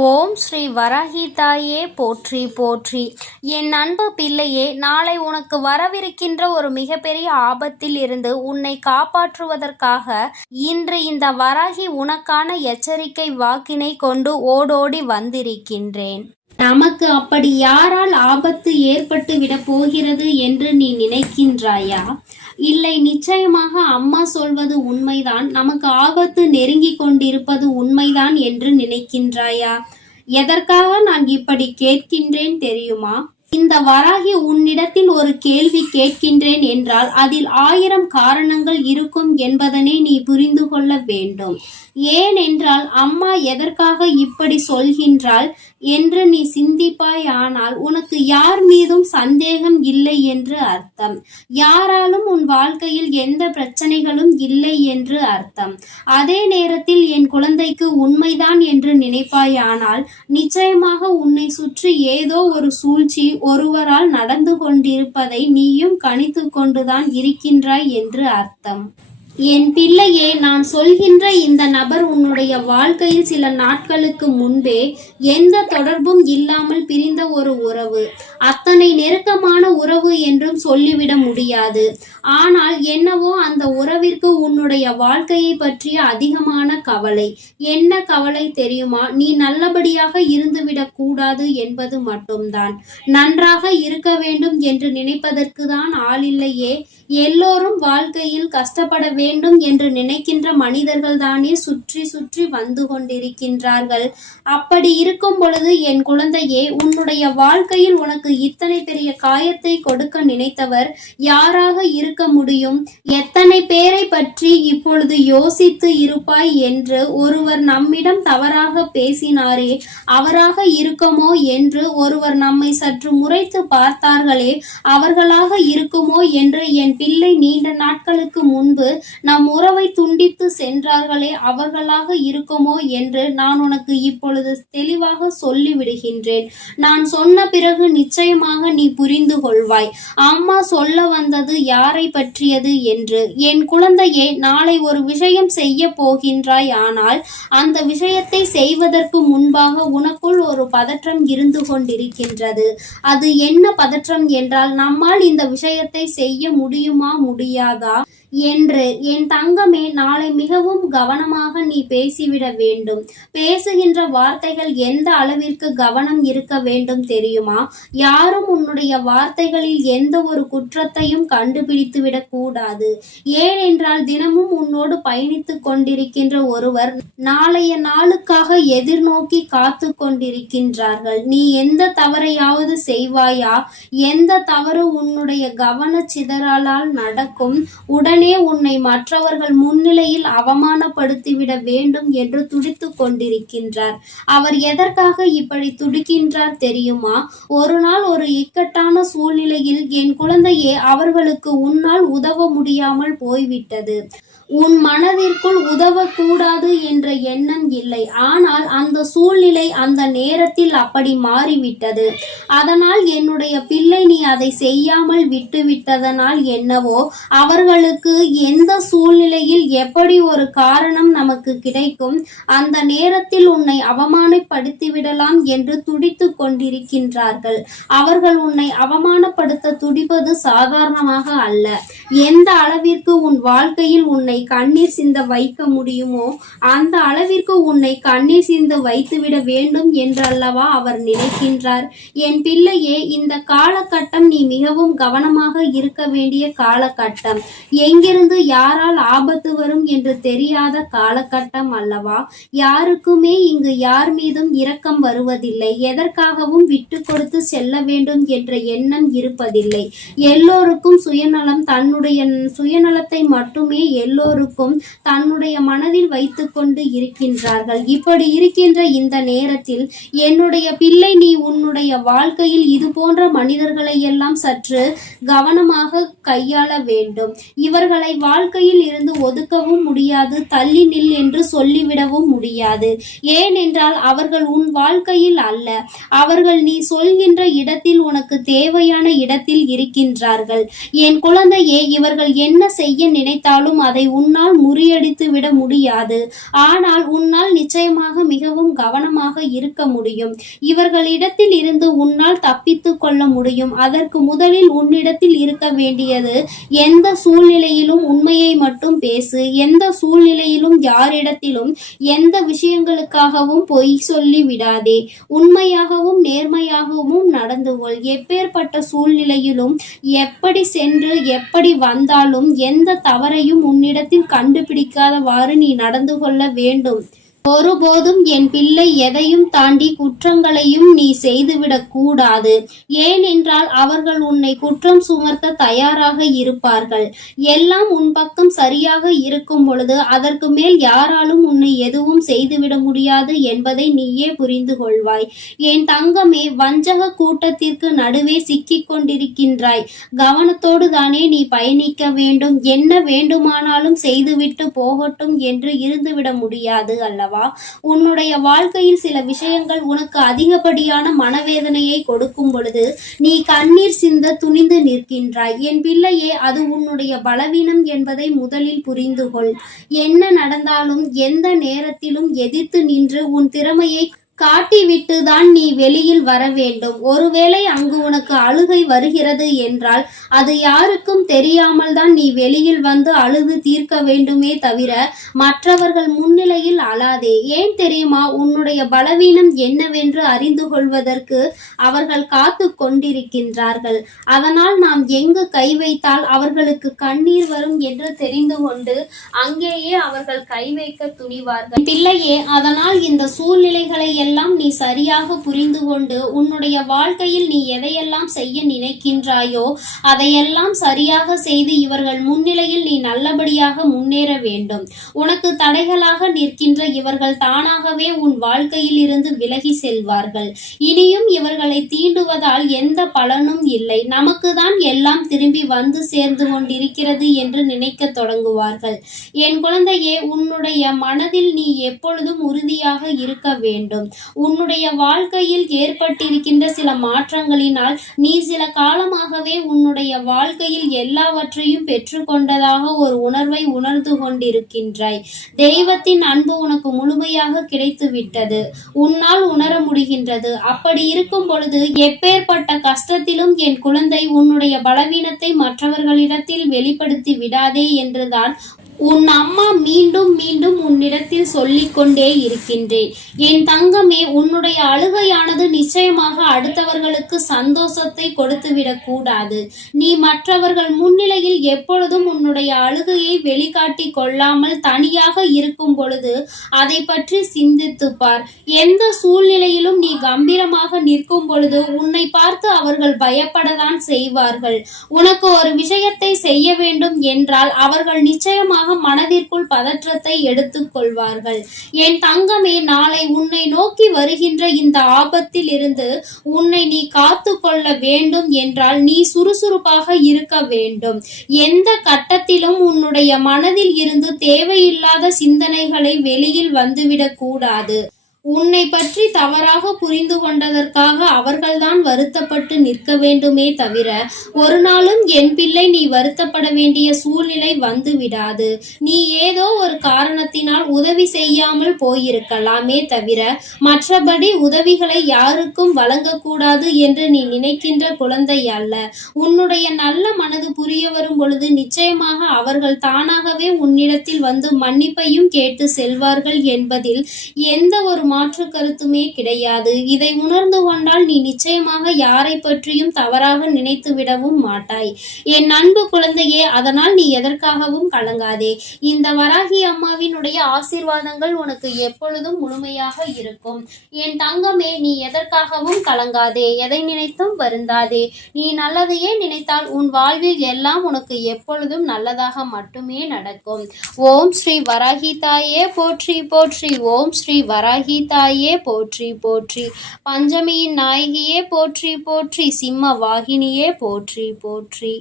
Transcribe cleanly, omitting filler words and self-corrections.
ஓம் ஸ்ரீ வராகி தாயே போற்றி போற்றி. என் அன்பு பிள்ளையே, நாளை உனக்கு வரவிருக்கின்ற ஒரு மிகப்பெரிய ஆபத்தில் இருந்து உன்னை காப்பாற்றுவதற்காக இன்று இந்த வராகி உனக்கான எச்சரிக்கை வாக்கினை கொண்டு ஓடோடி வந்திருக்கின்றேன். நமக்கு அப்படி யாரால் ஆபத்து ஏற்பட்டு விட போகிறது என்று நீ நினைக்கின்றாயா? இல்லை, நிச்சயமாக அம்மா சொல்வது உண்மைதான், நமக்கு ஆபத்து நெருங்கி கொண்டிருப்பது உண்மைதான் என்று நினைக்கின்றாயா? எதற்காக நான் இப்படி கேட்கின்றேன் தெரியுமா? இந்த வராகி உன்னிடத்தில் ஒரு கேள்வி கேட்கின்றேன் என்றால் அதில் 1000 காரணங்கள் இருக்கும் என்பதனை நீ புரிந்து கொள்ள வேண்டும். ஏனென்றால் அம்மா எதற்காக இப்படி சொல்கின்றாள் என்று நீ சிந்திப்பாய். ஆனால் உனக்கு யார் மீதும் சந்தேகம் இல்லை என்று அர்த்தம். யாராலும் உன் வாழ்க்கையில் எந்த பிரச்சனைகளும் இல்லை என்று அர்த்தம். அதே நேரத்தில் என் குழந்தைக்கு உண்மைதான் என்று நினைப்பாய். ஆனால் நிச்சயமாக உன்னை சுற்றி ஏதோ ஒரு சூழ்ச்சி ஒருவரால் நடந்து கொண்டிருப்பதை நீயும் கணித்து கொண்டுதான் இருக்கின்றாய் என்று அர்த்தம். என் பிள்ளையே, நான் சொல்கின்ற இந்த நபர் உன்னுடைய வாழ்க்கையில் சில நாட்களுக்கு முன்பே எந்த தொடர்பும் இல்லாமல் பிரிந்த ஒரு உறவு. அத்தனை நெருக்கமான உறவு என்றும் சொல்லிவிட முடியாது. ஆனால் என்னவோ அந்த உறவிற்கு உன்னுடைய வாழ்க்கையை பற்றிய அதிகமான கவலை. என்ன கவலை தெரியுமா? நீ நல்லபடியாக இருந்துவிடக் கூடாது என்பது மட்டும்தான். நன்றாக இருக்க வேண்டும் என்று நினைப்பதற்கு தான் ஆளில்லையே. எல்லோரும் வாழ்க்கையில் கஷ்டப்பட வேண்டும் என்று நினைக்கின்ற மனிதர்கள் தானே சுற்றி சுற்றி வந்து கொண்டிருக்கின்றார்கள். அப்படி இருக்கும் பொழுது என் குழந்தையே, உன்னுடைய வாழ்க்கையில் உனக்கு இத்தனை பெரிய காயத்தை கொடுக்க நினைத்தவர் யாராக இருக்க முடியும்? எத்தனை பேரை பற்றி இப்பொழுது யோசித்து இருப்பாய் என்று ஒருவர் நம்மிடம் தவறாக பேசினாரே, அவராக இருக்குமோ என்று ஒருவர் நம்மை சற்று முறைத்து பார்த்தார்களே, அவர்களாக இருக்குமோ என்று என் பிள்ளை நீண்ட நாட்களுக்கு முன்பு நம் உறவை துண்டித்து சென்றார்களே, அவர்களாக இருக்குமோ என்று நான் உனக்கு இப்பொழுது தெளிவாக சொல்லிவிடுகின்றேன். நான் சொன்ன பிறகு நிச்சயமாக நீ புரிந்து கொள்வாய் அம்மா சொல்ல வந்தது யாரை பற்றியது என்று. என் குழந்தையே, நாளை ஒரு விஷயம் செய்ய போகின்றாய். ஆனால் அந்த விஷயத்தை செய்வதற்கு முன்பாக உனக்குள் ஒரு பதற்றம் இருந்து கொண்டிருக்கின்றது. அது என்ன பதற்றம் என்றால், நம்மால் இந்த விஷயத்தை செய்ய முடியுமா முடியாதா என்று. என் தங்கமே, நாளை மிகவும் கவனமாக நீ பேசிவிட வேண்டும். பேசுகின்ற வார்த்தைகள் எந்த அளவிற்கு கவனம் இருக்க வேண்டும் தெரியுமா? யாரும் உன்னுடைய வார்த்தைகளில் எந்த ஒரு குற்றத்தையும் கண்டுபிடித்து விடக் கூடாது. ஏனென்றால் தினமும் உன்னோடு பயணித்துக் கொண்டிருக்கின்ற ஒருவர் நாளைய நாளுக்காக எதிர்நோக்கி காத்து கொண்டிருக்கின்றார்கள். நீ எந்த தவறையாவது செய்வாயா? எந்த தவறு உன்னுடைய கவன சிதறலால் நடக்கும், உடனே உன்னை மற்றவர்கள் முன்னிலையில் அவமானப்படுத்திவிட வேண்டும் என்று துடித்துக் கொண்டிருக்கின்றார். அவர் எதற்காக இப்படி துடிக்கின்றார் தெரியுமா? ஒரு நாள் ஒரு இக்கட்டான சூழ்நிலையில் என் குழந்தையே, அவர்களுக்கு உன்னால் உதவ முடியாமல் போய்விட்டது. உன் மனதிற்குள் உதவக்கூடாது என்ற எண்ணம் இல்லை. ஆனால் அந்த சூழ்நிலை அந்த நேரத்தில் அப்படி மாறிவிட்டது. அதனால் என்னுடைய பிள்ளை, நீ அதை செய்யாமல் விட்டுவிட்டதனால் என்னவோ, அவர்களுக்கு எந்த சூழ்நிலையில் எப்படி ஒரு காரணம் நமக்கு கிடைக்கும், அந்த நேரத்தில் உன்னை அவமானப்படுத்திவிடலாம் என்று துடித்து கொண்டிருக்கின்றார்கள். அவர்கள் உன்னை அவமானப்படுத்த துடிப்பது சாதாரணமாக அல்ல. எந்த அளவிற்கு உன் வாழ்க்கையில் உன்னை கண்ணீர் சிந்த வைக்க முடியுமோ அந்த அளவிற்கு உன்னை கண்ணீர் சிந்த வைத்துவிட வேண்டும் என்றல்லவா அவர் நினைக்கின்றார். என் பிள்ளையே, இந்த காலகட்டம் நீ மிகவும் கவனமாக இருக்க வேண்டிய காலகட்டம். எங்கிருந்து யாரால் ஆபத்து வரும் என்று தெரியாத காலகட்டம் அல்லவா? யாருக்குமே இங்கு யார் மீதும் இரக்கம் வருவதில்லை. எதற்காகவும் விட்டு கொடுத்து செல்ல வேண்டும் என்ற எண்ணம் இருப்பதில்லை. எல்லோருக்கும் சுயநலம், தன்னுடைய சுயநலத்தை மட்டுமே எல்லோருக்கும் தன்னுடைய மனதில் வைத்து கொண்டு இருக்கின்றார்கள். இப்படி இருக்கின்ற இந்த நேரத்தில் என்னுடைய பிள்ளை, நீ உன்னுடைய வாழ்க்கையில் இது போன்ற மனிதர்களை எல்லாம் சற்று கவனமாக கையாள வேண்டும். இவர்களை வாழ்க்கையில் இருந்து ஒதுக்கவும் முடியாது, தள்ளி நில் என்று சொல்லிவிடவும் முடியாது. ஏனென்றால் அவர்கள் உன் வாழ்க்கையில் அல்ல. அவர்கள் நீ சொல்கின்ற இடத்தில், உனக்கு தேவையான இடத்தில் இருக்கின்றார்கள். என் குழந்தையே, இவர்கள் என்ன செய்ய நினைத்தாலும் அதை உன்னால் முறியடித்து விட முடியாது. ஆனால் உன்னால் நிச்சயமாக மிகவும் கவனமாக இருக்க முடியும். இவர்களிடத்தில் இருந்து உன்னால் தப்பித்துக் கொள்ள முடியும். அதற்கு முதலில் உன்னிடத்தில் இருக்க வேண்டியது, எந்த சூழ்நிலையிலும் உண்மையை மட்டும் பேசு. எந்த சூழ்நிலையிலும் யாரிடத்திலும் எந்த விஷயங்களுக்காகவும் பொய் சொல்லி விடாதே. உண்மையாகவும் நேர்மையாகவும் நடந்து கொள். எப்பேற்பட்ட சூழ்நிலையிலும் எப்படி சென்று எப்படி வந்தாலும் எந்த தவறையும் உன்னிடத்தில் கண்டுபிடிக்காதவாறு நீ நடந்து கொள்ள வேண்டும். ஒருபோதும் என் பிள்ளை எதையும் தாண்டி குற்றங்களையும் நீ செய்துவிடக் கூடாது. ஏனென்றால் அவர்கள் உன்னை குற்றம் சுமத்த தயாராக இருப்பார்கள். எல்லாம் உன் பக்கம் சரியாக இருக்கும் பொழுது அதற்கு மேல் யாராலும் உன்னை எதுவும் செய்துவிட முடியாது என்பதை நீயே புரிந்து கொள்வாய். என் தங்கமே, வஞ்சக கூட்டத்திற்கு நடுவே சிக்கிக் கொண்டிருக்கின்றாய். கவனத்தோடு தானே நீ பயணிக்க வேண்டும். என்ன வேண்டுமானாலும் செய்துவிட்டு போகட்டும் என்று இருந்துவிட முடியாது அல்லவா? உன்னுடைய வாழ்க்கையில் சில விஷயங்கள் உனக்கு அதிகப்படியான மனவேதனையை கொடுக்கும் பொழுது நீ கண்ணீர் சிந்த துணிந்து நிற்கின்றாய். என் பிள்ளையே, அது உன்னுடைய பலவீனம் என்பதை முதலில் புரிந்து கொள். என்ன நடந்தாலும் எந்த நேரத்திலும் எதிர்த்து நின்று உன் திறமையை காட்டிவிட்டு தான் நீ வெளியில் வர வேண்டும். ஒருவேளை அங்கு உனக்கு அழுகை வருகிறது என்றால் அது யாருக்கும் தெரியாமல் தான் நீ வெளியில் வந்து அழுது தீர்க்க வேண்டுமே தவிர மற்றவர்கள் முன்னிலையில் அழாதே. ஏன் தெரியுமா? உன்னுடைய பலவீனம் என்னவென்று அறிந்து கொள்வதற்கு அவர்கள் காத்து கொண்டிருக்கின்றார்கள். அதனால் நாம் எங்கு கை வைத்தால் அவர்களுக்கு கண்ணீர் வரும் என்று தெரிந்து கொண்டு அங்கேயே அவர்கள் கை வைக்க துணிவார்கள். பிள்ளையே, அதனால் இந்த சூழ்நிலைகளை எல்லாம் நீ சரியாக புரிந்து கொண்டு உன்னுடைய வாழ்க்கையில் நீ எதையெல்லாம் செய்ய நினைக்கின்றாயோ அதையெல்லாம் சரியாக செய்து இவர்கள் முன்னிலையில் நீ நல்லபடியாக முன்னேற வேண்டும். உனக்கு தடைகளாக நிற்கின்ற இவர்கள் தானாகவே உன் வாழ்க்கையில் இருந்து விலகி செல்வார்கள். இனியும் இவர்களை தீண்டுவதால் எந்த பலனும் இல்லை. நமக்கு தான் எல்லாம் திரும்பி வந்து சேர்ந்து கொண்டிருக்கிறது என்று நினைக்க தொடங்குவார்கள். என் குழந்தையே, உன்னுடைய மனதில் நீ எப்பொழுதும் உறுதியாக இருக்க வேண்டும். உன்னுடைய வாழ்க்கையில் ஏற்பட்டிருக்கின்ற சில மாற்றங்களினால் நீ சில காலமாகவே உன்னுடைய வாழ்க்கையில் எல்லாவற்றையும் பெற்றுக்கொண்டதாக ஒரு உணர்வை உணர்ந்து கொண்டிருக்கின்றாய். தெய்வத்தின் அன்பு உனக்கு முழுமையாக கிடைத்து விட்டது. உன்னால் உணர முடிகின்றது. அப்படி இருக்கும் பொழுது எப்பேற்பட்ட கஷ்டத்திலும் என் குழந்தை, உன்னுடைய பலவீனத்தை மற்றவர்களிடத்தில் வெளிப்படுத்தி விடாதே என்றுதான் உன் அம்மா மீண்டும் மீண்டும் உன்னிடத்தில் சொல்லிக் கொண்டே இருக்கின்றேன். என் தங்கமே, உன்னுடைய அழுகையானது நிச்சயமாக அடுத்தவர்களுக்கு சந்தோஷத்தை கொடுத்துவிடக் கூடாது. நீ மற்றவர்கள் முன்னிலையில் எப்பொழுதும் உன்னுடைய அழுகையை வெளிக்காட்டி கொள்ளாமல் தனியாக இருக்கும் பொழுது அதை பற்றி சிந்தித்து பார். எந்த சூழ்நிலையிலும் நீ கம்பீரமாக நிற்கும் பொழுது உன்னை பார்த்து அவர்கள் பயப்படத்தான் செய்வார்கள். உனக்கு ஒரு விஷயத்தை செய்ய வேண்டும் என்றால் அவர்கள் நிச்சயமாக மனதிற்குள் பதற்றத்தை எடுத்துக் கொள்வார்கள். என் தங்கமே, நாளை உன்னை நோக்கி வருகின்ற இந்த ஆபத்தில் இருந்து உன்னை நீ காத்து கொள்ள வேண்டும் என்றால் நீ சுறுசுறுப்பாக இருக்க வேண்டும். எந்த கட்டத்திலும் உன்னுடைய மனதில் இருந்து தேவையில்லாத சிந்தனைகளை வெளியில் வந்துவிடக் கூடாது. உன்னை பற்றி தவறாக புரிந்து கொண்டதற்காக அவர்கள்தான் வருத்தப்பட்டு நிற்க வேண்டுமே தவிர ஒரு நாளும் என் பிள்ளை நீ வருத்தப்பட வேண்டிய சூழ்நிலை வந்து விடாது. நீ ஏதோ ஒரு காரணத்தினால் உதவி செய்யாமல் போயிருக்கலாமே தவிர மற்றபடி உதவிகளை யாருக்கும் வழங்கக்கூடாது என்று நீ நினைக்கின்ற குழந்தை அல்ல. உன்னுடைய நல்ல மனது புரிய வரும் பொழுது நிச்சயமாக அவர்கள் தானாகவே உன்னிடத்தில் வந்து மன்னிப்பையும் கேட்டு செல்வார்கள் என்பதில் எந்த ஒரு மாற்று கருத்துமே கிடையாது. இதை உணர்ந்து கொண்டால் நீ நிச்சயமாக யாரை பற்றியும் தவறாக நினைத்து விடவும் மாட்டாய். என் அன்பு குழந்தையே, அதனால் நீ எதற்காகவும் கலங்காதே. இந்த வராகி அம்மாவினுடைய ஆசீர்வாதங்கள் உனக்கு எப்பொழுதும் முழுமையாக இருக்கும். என் தங்கமே, நீ எதற்காகவும் கலங்காதே. எதை நினைத்தும் வருந்தாதே. நீ நல்லதையே நினைத்தால் உன் வாழ்வில் எல்லாம் உனக்கு எப்பொழுதும் நல்லதாக மட்டுமே நடக்கும். ஓம் ஸ்ரீ வராகி தாயே போற்றி போற்றி. ஓம் ஸ்ரீ வராகி தாயே போற்றி போற்றி. பஞ்சமியின் நாயகியே போற்றி போற்றி. சிம்ம வாகினியே போற்றி போற்றி.